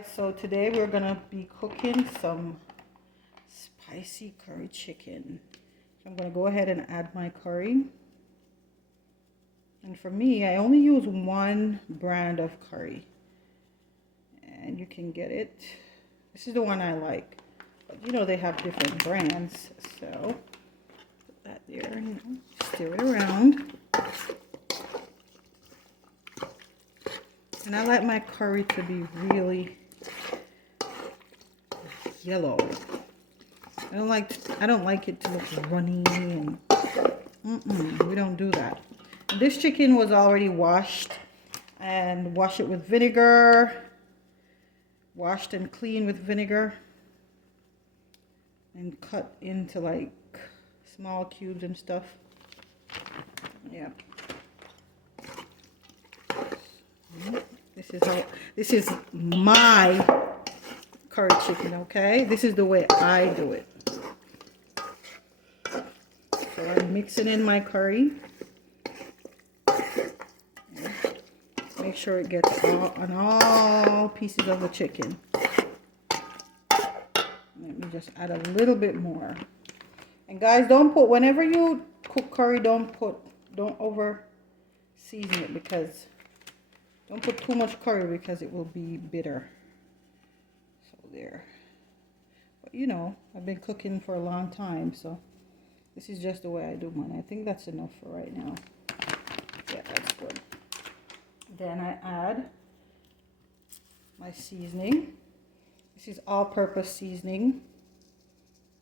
So today we're gonna be cooking some spicy curry chicken. So I'm gonna go ahead and add my curry. And for me, I only use one brand of curry. And you can get it. This is the one I like. But you know they have different brands. So put that there and stir it around. And I like my curry to be really yellow. I don't like it to look runny and we don't do that. This chicken was already washed, and wash it with vinegar, washed and clean with vinegar, and cut into like small cubes and stuff. Yeah. This is my curry chicken, okay? This is the way I do it. So I'm mixing in my curry. Make sure it gets on all pieces of the chicken. Let me just add a little bit more. And guys, whenever you cook curry, don't over season it, because don't put too much curry because it will be bitter. So there. But you know, I've been cooking for a long time, so this is just the way I do mine. I think that's enough for right now. Yeah, that's good. Then I add my seasoning. This is all-purpose seasoning.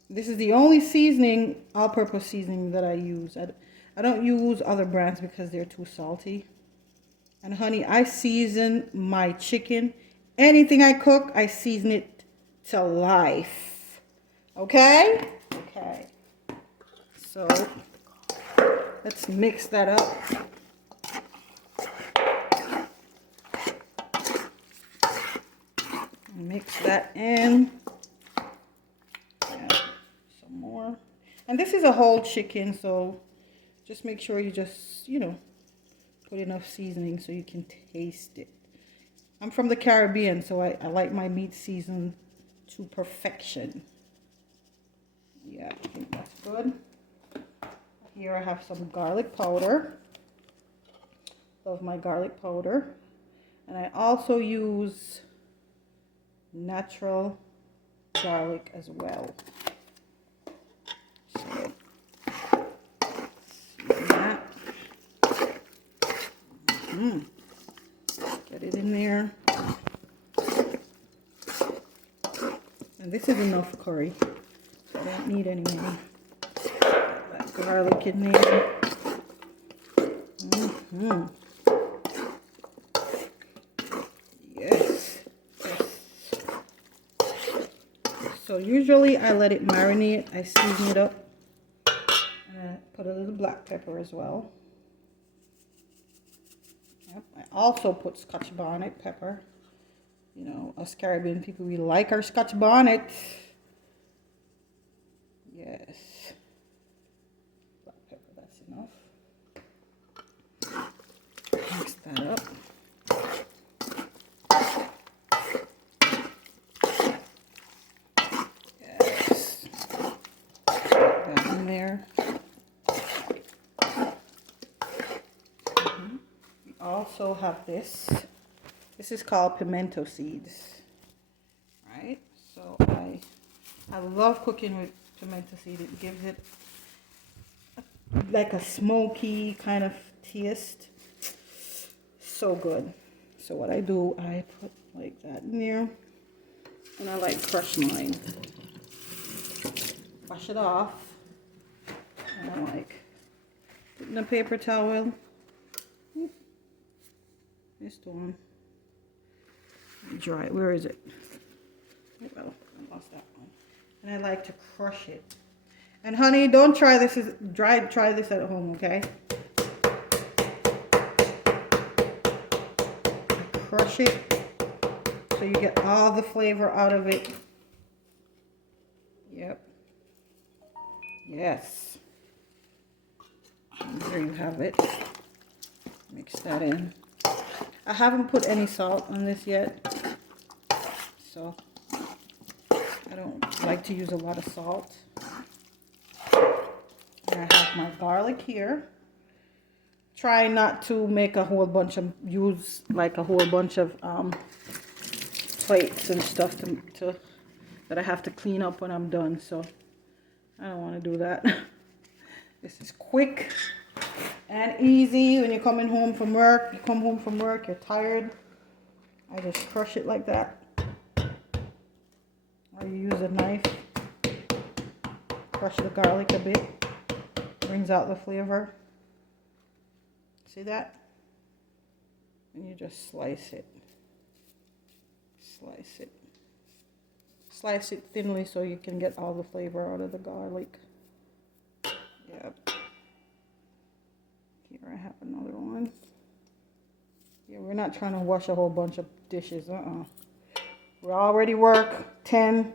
This is the only seasoning, all-purpose seasoning that I use. I don't use other brands because they're too salty. And honey, I season my chicken. Anything I cook, I season it to life. Okay? Okay. So let's mix that up. Mix that in. Add some more. And this is a whole chicken, so just make sure you just, put enough seasoning so you can taste it. I'm from the Caribbean, so I like my meat seasoned to perfection. Yeah, I think that's good. Here I have some garlic powder. Love my garlic powder. And I also use natural garlic as well. So, that. Get it in there. And this is enough curry. I don't need any more. That garlic in there. Yes. So usually I let it marinate. I season it up. And I put a little black pepper as well. Yep. I also put Scotch bonnet pepper. You know, us Caribbean people, we like our Scotch bonnet. Yes. Black pepper, that's enough. Mix that up. Yes. Put that in there. We also have this. This is called pimento seeds. Right? So I love cooking with pimento seed. It gives it like a smoky kind of taste. So good. So what I do, I put like that in there, and I like crush mine. Wash it off, and I like put in a paper towel. This one. Dry. Where is it? Oh, well, I lost that one. And I like to crush it. And honey, don't try this try this at home, okay? Crush it so you get all the flavor out of it. Yep. Yes. And there you have it. Mix that in. I haven't put any salt on this yet. so I don't like to use a lot of salt. And I have my garlic here. Try not to make a whole bunch of, use like a whole bunch of plates and stuff to that I have to clean up when I'm done. So I don't want to do that. This is quick and easy. When you're coming home from work, you come home from work, you're tired. I just crush it like that. Or you use a knife. Crush the garlic a bit. Brings out the flavor. See that? And you just slice it. Slice it. Slice it thinly so you can get all the flavor out of the garlic. Yep. Here I have another one. Yeah, we're not trying to wash a whole bunch of dishes. We already work 10,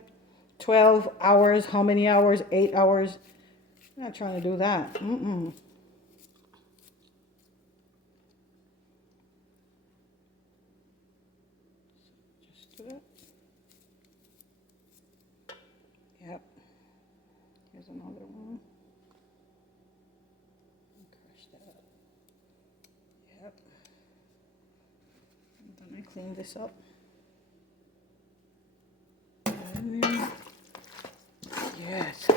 12 hours. How many hours? 8 hours. I'm not trying to do that. Just do that. Yep. Here's another one. Crush that up. Yep. And then I clean this up. And then, yes.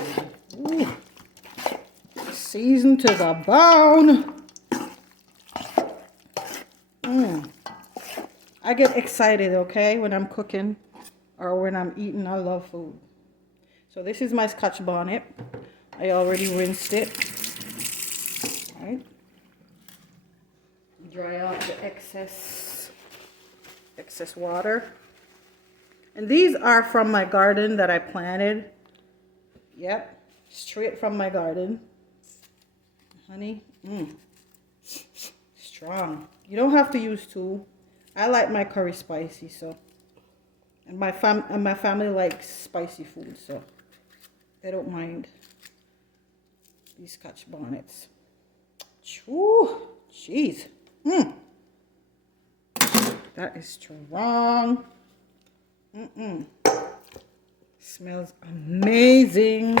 Ooh. Seasoned to the bone. I get excited, okay, when I'm cooking or when I'm eating. I love food. So this is my Scotch bonnet. I already rinsed it. Right. Dry out the excess water. And these are from my garden that I planted. Yep, straight from my garden. Honey, strong. You don't have to use two. I like my curry spicy, so. And my family likes spicy food, so they don't mind these Scotch bonnets. Choo, jeez. That is strong. Smells amazing.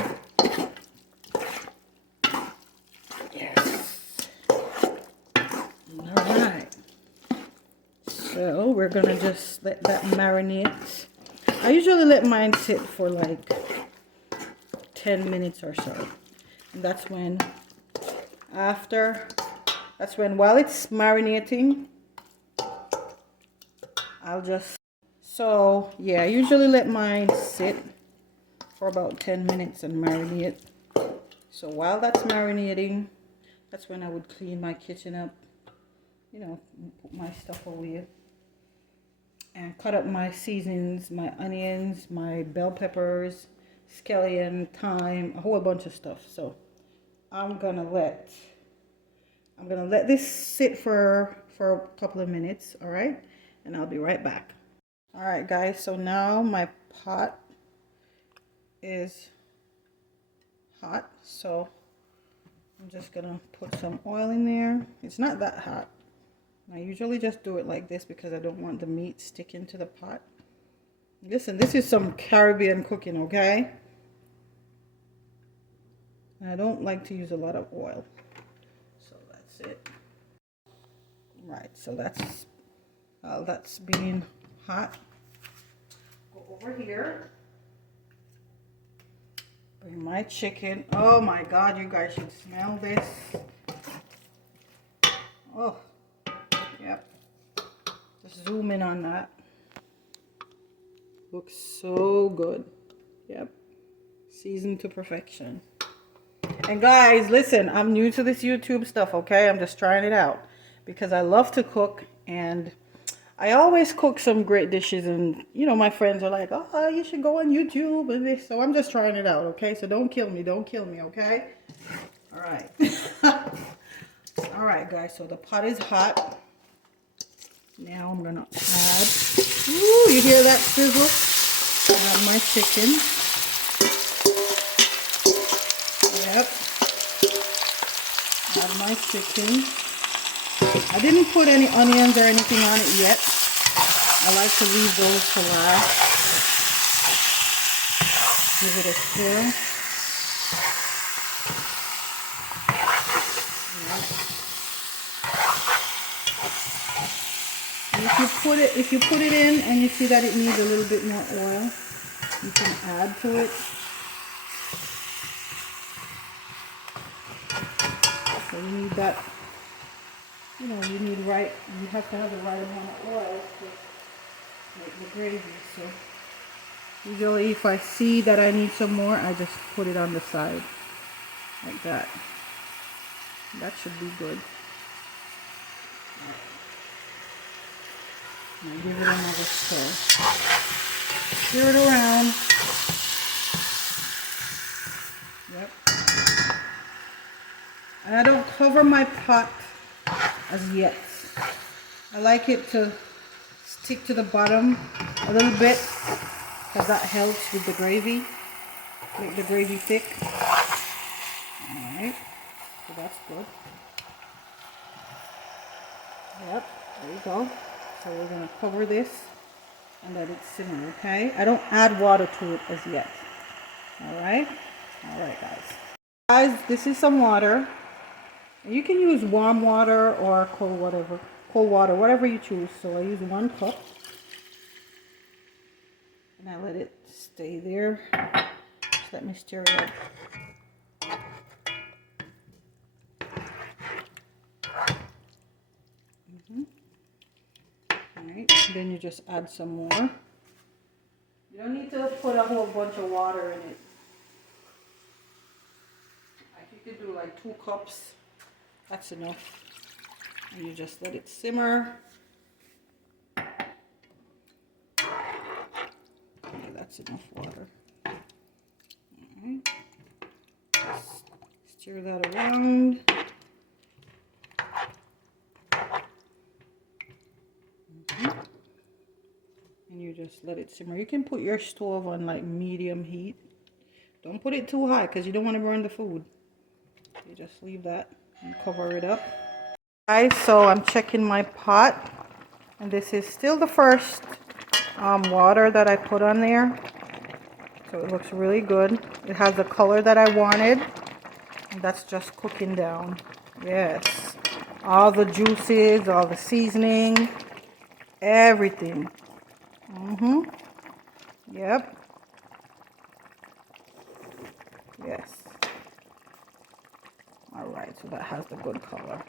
Yes. All right. So we're gonna just let that marinate. I usually let mine sit for like 10 minutes or so. And that's when while it's marinating, so yeah, I usually let mine sit for about 10 minutes and marinate. So while that's marinating, that's when I would clean my kitchen up, you know, put my stuff away and cut up my seasonings, my onions, my bell peppers, scallion, thyme, a whole bunch of stuff. So I'm gonna let this sit for a couple of minutes, all right? And I'll be right back. All right, guys, so now my pot is hot, so I'm just gonna put some oil in there. It's not that hot. I usually just do it like this because I don't want the meat sticking to the pot. Listen, this is some Caribbean cooking, okay? And I don't like to use a lot of oil. So that's it. Right, so that's being hot. Go over here. Bring my chicken. Oh my God, you guys should smell this. Oh, yep. Just zoom in on that. Looks so good. Yep. Seasoned to perfection. And guys, listen, I'm new to this YouTube stuff, okay? I'm just trying it out because I love to cook, and I always cook some great dishes, and you know, my friends are like, oh, you should go on YouTube and this. So I'm just trying it out, okay? So don't kill me, okay? All right. All right, guys, so the pot is hot. Now I'm gonna add, ooh, you hear that sizzle? Add my chicken. Yep. Add my chicken. I didn't put any onions or anything on it yet. I like to leave those to last. Give it a stir. Yep. And if you put it in and you see that it needs a little bit more oil, you can add to it. So you need that, you know, you have to have the right amount of oil to make the gravy. So usually if I see that I need some more, I just put it on the side like that. That should be good. Now give it another stir. Stir it around. Yep. And I don't cover my pot as yet. I like it to stick to the bottom a little bit because that helps with the gravy. Make the gravy thick. Alright. So that's good. Yep. There you go. So we're going to cover this and let it simmer, okay? I don't add water to it as yet. Alright? Alright, guys. Guys, this is some water. You can use warm water or cold water, whatever you choose. So I use 1 cup. And I let it stay there. Just let me stir it up. Alright, then you just add some more. You don't need to put a whole bunch of water in it. Like you could do like 2 cups. That's enough. And you just let it simmer. Okay, that's enough water. Alright. Stir that around. And you just let it simmer. You can put your stove on like medium heat. Don't put it too high because you don't want to burn the food. You just leave that and cover it up. Guys, so I'm checking my pot. And this is still the first water that I put on there. So it looks really good. It has the color that I wanted. And that's just cooking down. Yes. All the juices, all the seasoning, everything. Yep. Yes. Alright, so that has the good color.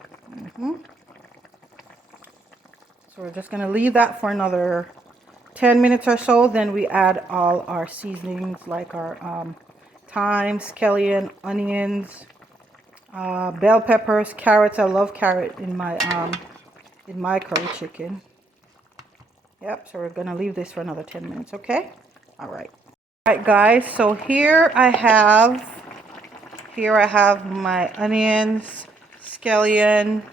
So we're just going to leave that for another 10 minutes or so. Then we add all our seasonings like our thyme, scallion, onions, bell peppers, carrots. I love carrot in my curry chicken. Yep, so we're going to leave this for another 10 minutes, okay? Alright. Alright guys, so here I have my onions, scallion,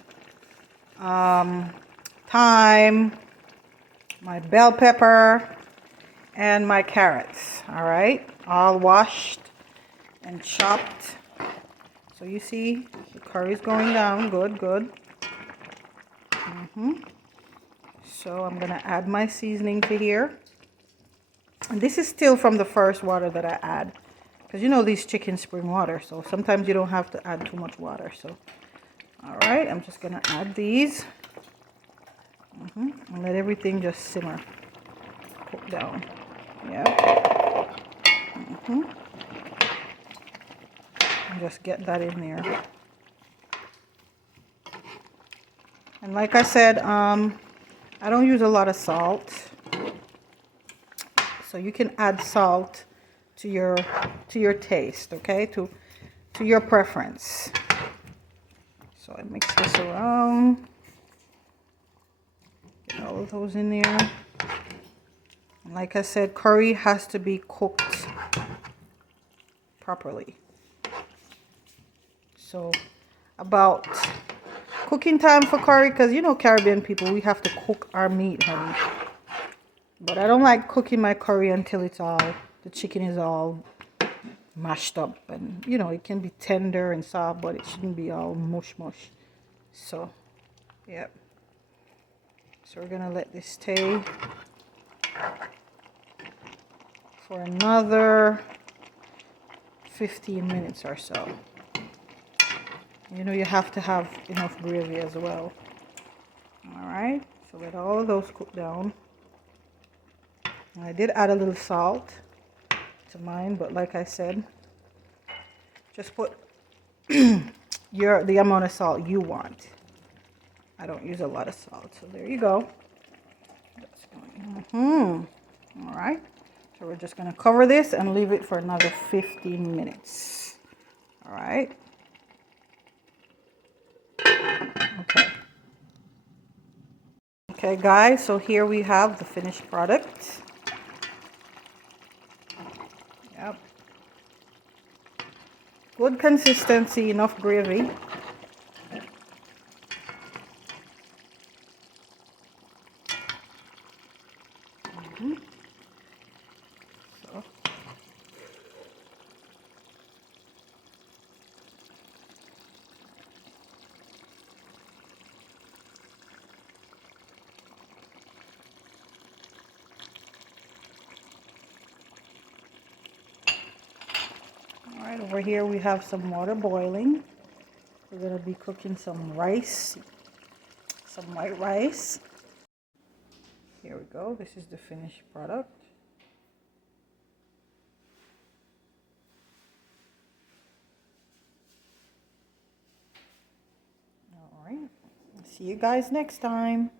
thyme, my bell pepper, and my carrots. Alright, all washed and chopped. So you see the curry's going down. Good. So I'm gonna add my seasoning to here. And this is still from the first water that I add. Because you know these chickens spring water, so sometimes you don't have to add too much water. So, alright, I'm just gonna add these. And let everything just simmer. Cook down. Yeah. And just get that in there. And like I said, I don't use a lot of salt. So you can add salt to your taste, okay? To your preference. So I mix this around. Get all of those in there. And like I said, curry has to be cooked properly. So about cooking time for curry, because you know Caribbean people, we have to cook our meat, honey. But I don't like cooking my curry until the chicken is all mashed up. And you know, it can be tender and soft, but it shouldn't be all mush. So, yep. So we're gonna let this stay for another 15 minutes or so. You know, you have to have enough gravy as well. All right, so let all of those cook down. And I did add a little salt to mine, but like I said, just put the amount of salt you want. I don't use a lot of salt, so there you go. That's going. All right, so we're just gonna cover this and leave it for another 15 minutes. All right. Okay. Okay, guys, so here we have the finished product. Yep. Good consistency, enough gravy. So. All right, over here we have some water boiling. We're gonna be cooking some rice, some white rice. Here we go, this is the finished product. All right, see you guys next time.